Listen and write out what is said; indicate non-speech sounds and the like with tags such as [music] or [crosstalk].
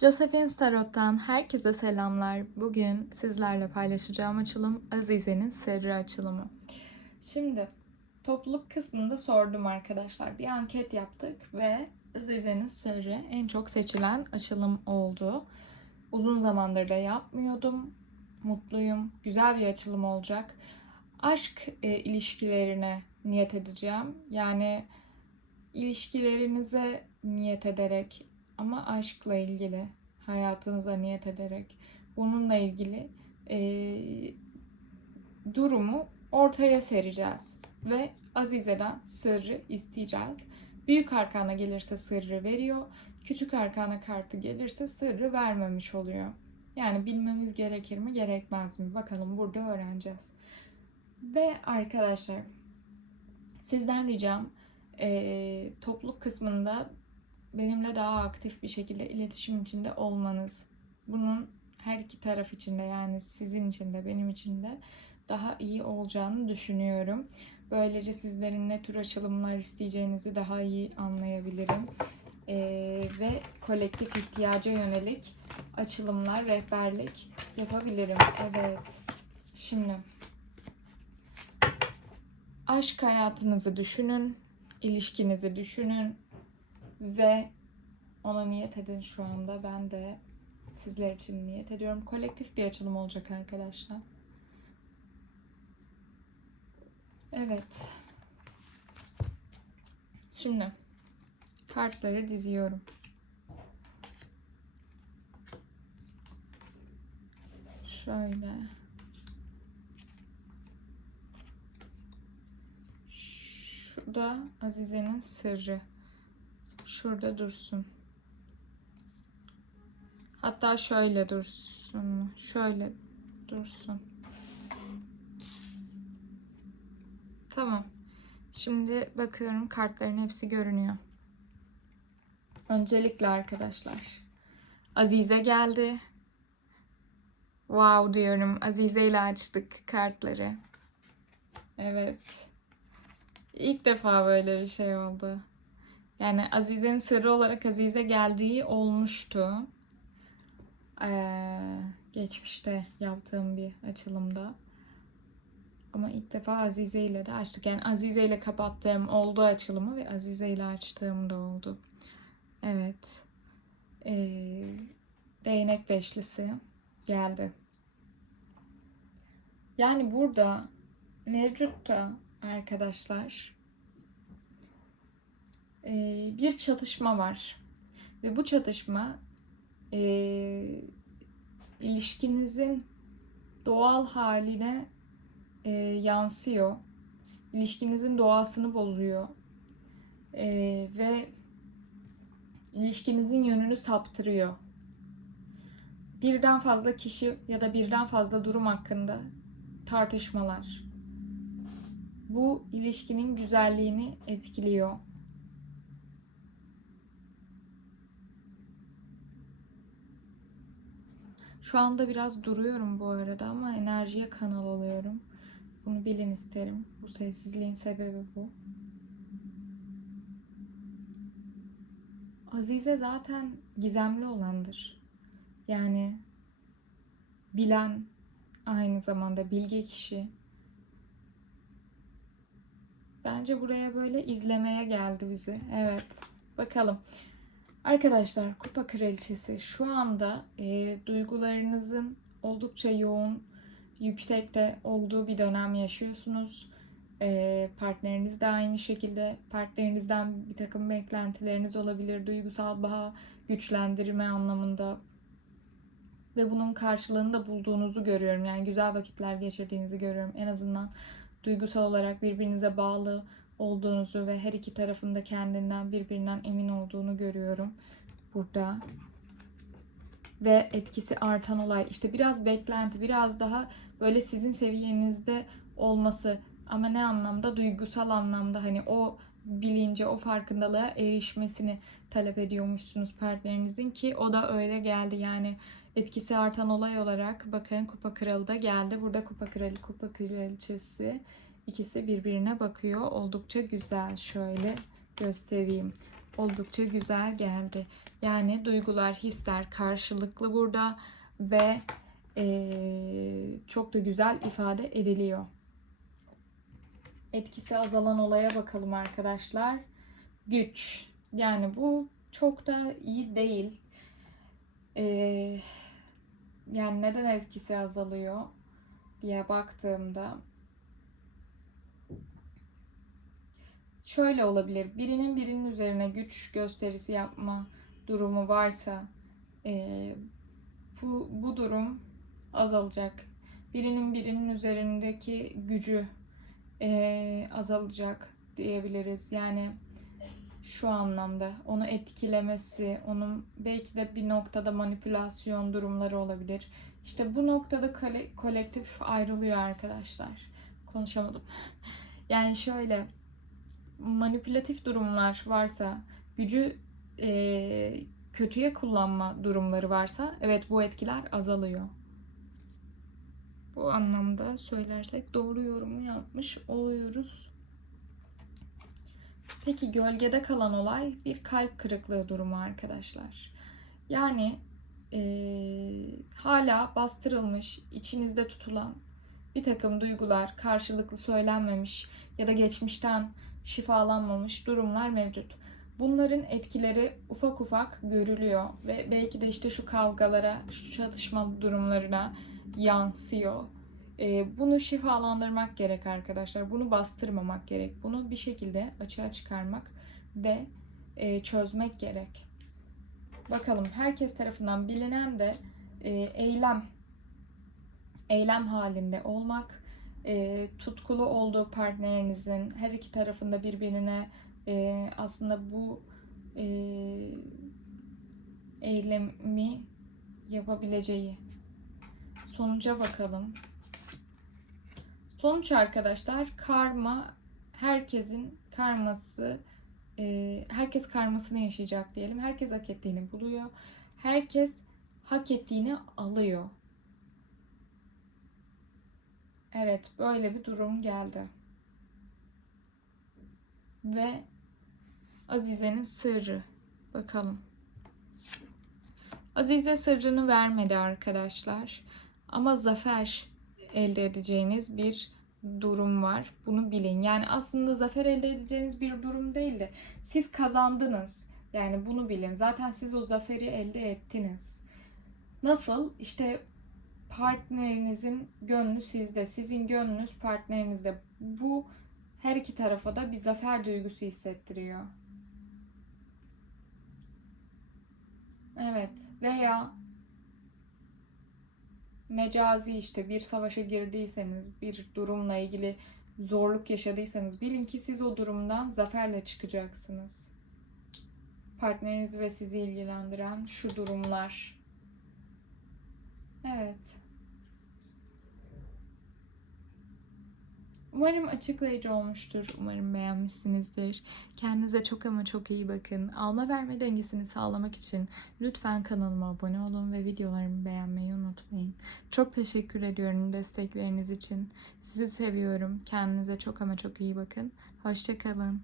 Josephine Tarot'tan herkese selamlar. Bugün sizlerle paylaşacağım açılım Azize'nin Sırrı açılımı. Şimdi topluluk kısmında sordum arkadaşlar. Bir anket yaptık ve Azize'nin Sırrı en çok seçilen açılım oldu. Uzun zamandır da yapmıyordum. Mutluyum. Güzel bir açılım olacak. Aşk e, ilişkilerine niyet edeceğim. Yani ilişkilerinize niyet ederek ama aşkla ilgili hayatınıza niyet ederek bununla ilgili e, durumu ortaya sereceğiz ve Azize'den sırrı isteyeceğiz. Büyük arkana gelirse sırrı veriyor. Küçük arkana kartı gelirse sırrı vermemiş oluyor. Yani bilmemiz gerekir mi gerekmez mi? Bakalım burada öğreneceğiz. Ve arkadaşlar sizden ricam e, topluluk kısmında benimle daha aktif bir şekilde iletişim içinde olmanız. Bunun her iki taraf için de yani sizin için de benim için de daha iyi olacağını düşünüyorum. Böylece sizlerin ne tür açılımlar isteyeceğinizi daha iyi anlayabilirim. Ee, ve kolektif ihtiyaca yönelik açılımlar, rehberlik yapabilirim. Evet. Şimdi aşk hayatınızı düşünün, ilişkinizi düşünün, ve ona niyet edin şu anda. Ben de sizler için niyet ediyorum. Kolektif bir açılım olacak arkadaşlar. Evet. Şimdi kartları diziyorum. Şöyle. Şurada Azize'nin sırrı şurada dursun. Hatta şöyle dursun. Şöyle dursun. Tamam. Şimdi bakıyorum kartların hepsi görünüyor. Öncelikle arkadaşlar. Azize geldi. Wow diyorum. Azize ile açtık kartları. Evet. İlk defa böyle bir şey oldu. Yani Azize'nin sırrı olarak Azize geldiği olmuştu. Ee, geçmişte yaptığım bir açılımda. Ama ilk defa Azize ile de açtık. Yani Azize ile kapattığım oldu açılımı ve Azize ile açtığım da oldu. Evet. Ee, değnek beşlisi geldi. Yani burada mevcutta arkadaşlar bir çatışma var. Ve bu çatışma e, ilişkinizin doğal haline e, yansıyor. İlişkinizin doğasını bozuyor. E, ve ilişkinizin yönünü saptırıyor. Birden fazla kişi ya da birden fazla durum hakkında tartışmalar. Bu ilişkinin güzelliğini etkiliyor. Şu anda biraz duruyorum bu arada ama enerjiye kanal alıyorum. Bunu bilin isterim. Bu sessizliğin sebebi bu. Azize zaten gizemli olandır. Yani bilen, aynı zamanda bilge kişi. Bence buraya böyle izlemeye geldi bizi. Evet. Bakalım. Arkadaşlar Kupa Kraliçesi şu anda e, duygularınızın oldukça yoğun, yüksekte olduğu bir dönem yaşıyorsunuz. E, partneriniz de aynı şekilde partnerinizden bir takım beklentileriniz olabilir. Duygusal bağ güçlendirme anlamında ve bunun karşılığını da bulduğunuzu görüyorum. Yani güzel vakitler geçirdiğinizi görüyorum. En azından duygusal olarak birbirinize bağlı olduğunuzu ve her iki tarafında kendinden birbirinden emin olduğunu görüyorum burada. Ve etkisi artan olay işte biraz beklenti, biraz daha böyle sizin seviyenizde olması ama ne anlamda? Duygusal anlamda hani o bilince, o farkındalığa erişmesini talep ediyormuşsunuz partnerinizin ki o da öyle geldi. Yani etkisi artan olay olarak bakın kupa kralı da geldi. Burada kupa kralı, kupa kraliçesi İkisi birbirine bakıyor. Oldukça güzel. Şöyle göstereyim. oldukça güzel geldi. Yani duygular, hisler karşılıklı burada ve eee, çok da güzel ifade ediliyor. Etkisi azalan olaya bakalım arkadaşlar. Güç. Yani bu çok da iyi değil. Eee, yani neden etkisi azalıyor diye baktığımda şöyle olabilir. Birinin birinin üzerine güç gösterisi yapma durumu varsa eee, bu, bu durum azalacak. Birinin birinin üzerindeki gücü eee, azalacak diyebiliriz. Yani şu anlamda onu etkilemesi, onun belki de bir noktada manipülasyon durumları olabilir. İşte bu noktada kole- kolektif ayrılıyor arkadaşlar. Konuşamadım. [laughs] Yani şöyle manipülatif durumlar varsa, gücü eee, kötüye kullanma durumları varsa evet bu etkiler azalıyor. Bu anlamda söylersek doğru yorumu yapmış oluyoruz. Peki gölgede kalan olay bir kalp kırıklığı durumu arkadaşlar. Yani eee, hala bastırılmış, içinizde tutulan bir takım duygular karşılıklı söylenmemiş ya da geçmişten şifalanmamış durumlar mevcut. Bunların etkileri ufak ufak görülüyor ve belki de işte şu kavgalara, şu çatışma durumlarına yansıyor. Ee, bunu şifalandırmak gerek arkadaşlar. Bunu bastırmamak gerek. Bunu bir şekilde açığa çıkarmak ve e, çözmek gerek. Bakalım herkes tarafından bilinen de e, eylem eylem halinde olmak, e, tutkulu olduğu partnerinizin her iki tarafında birbirine e, aslında bu e, eylemi yapabileceği. Sonuca bakalım. Sonuç arkadaşlar karma herkesin karması e, herkes karmasını yaşayacak diyelim. Herkes hak ettiğini buluyor. Herkes hak ettiğini alıyor. Evet, böyle bir durum geldi. Ve Azize'nin sırrı. Bakalım. Azize sırrını vermedi arkadaşlar. Ama zafer elde edeceğiniz bir durum var. Bunu bilin. Yani aslında zafer elde edeceğiniz bir durum değil de siz kazandınız. Yani bunu bilin. Zaten siz o zaferi elde ettiniz. Nasıl? İşte partnerinizin gönlü sizde, sizin gönlünüz partnerinizde. Bu her iki tarafa da bir zafer duygusu hissettiriyor. Evet. Veya mecazi işte bir savaşa girdiyseniz, bir durumla ilgili zorluk yaşadıysanız bilin ki siz o durumdan zaferle çıkacaksınız. Partneriniz ve sizi ilgilendiren şu durumlar. Evet. Umarım açıklayıcı olmuştur. Umarım beğenmişsinizdir. Kendinize çok ama çok iyi bakın. Alma verme dengesini sağlamak için lütfen kanalıma abone olun ve videolarımı beğenmeyi unutmayın. Çok teşekkür ediyorum destekleriniz için. Sizi seviyorum. Kendinize çok ama çok iyi bakın. Hoşçakalın.